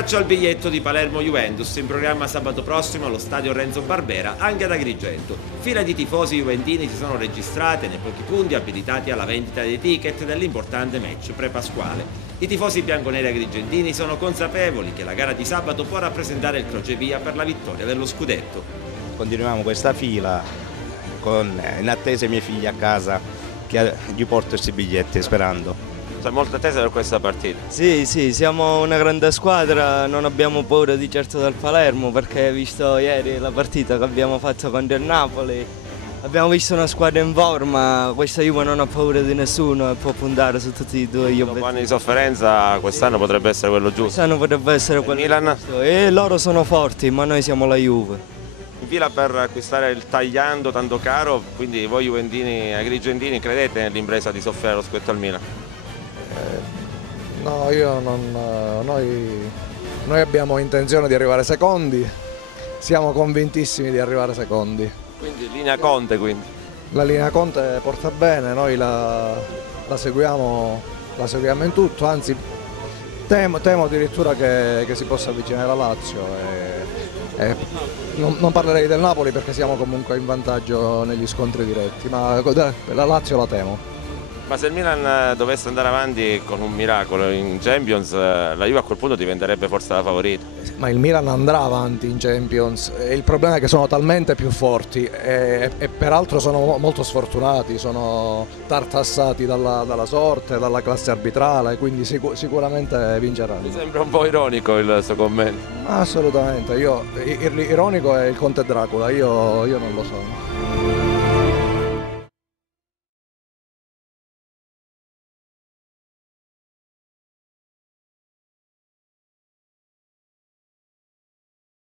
Caccia al biglietto di Palermo-Juventus in programma sabato prossimo allo stadio Renzo Barbera, anche ad Agrigento. Fila di tifosi juventini si sono registrate nei pochi punti abilitati alla vendita dei ticket dell'importante match pre-pasquale. I tifosi bianconeri agrigentini sono consapevoli che la gara di sabato può rappresentare il crocevia per la vittoria dello scudetto. Continuiamo questa fila in attesa i miei figli a casa che gli porto questi biglietti sperando. C'è molta attesa per questa partita. Sì, siamo una grande squadra, non abbiamo paura di certo del Palermo perché visto ieri la partita che abbiamo fatto contro il Napoli, abbiamo visto una squadra in forma, questa Juve non ha paura di nessuno e può puntare su tutti e due gli obiettivi. Dopo anni di sofferenza quest'anno potrebbe essere quello giusto. Quest'anno potrebbe essere quello Milan? giusto e loro sono forti ma noi siamo la Juve. In fila per acquistare il tagliando tanto caro, quindi voi juventini, agrigentini, credete nell'impresa di soffiare lo scudetto al Milan? No, noi abbiamo intenzione di arrivare secondi, siamo convintissimi di arrivare secondi. Quindi linea Conte quindi. La linea Conte porta bene, noi la seguiamo in tutto, anzi temo addirittura che si possa avvicinare la Lazio. Non parlerei del Napoli perché siamo comunque in vantaggio negli scontri diretti, ma la Lazio la temo. Ma se il Milan dovesse andare avanti con un miracolo in Champions, la Juve a quel punto diventerebbe forse la favorita. Ma il Milan andrà avanti in Champions, il problema è che sono talmente più forti e peraltro sono molto sfortunati, sono tartassati dalla sorte, dalla classe arbitrale, quindi sicuramente vinceranno. Mi sembra un po' ironico il suo commento. Assolutamente, ironico è il Conte Dracula, io non lo sono.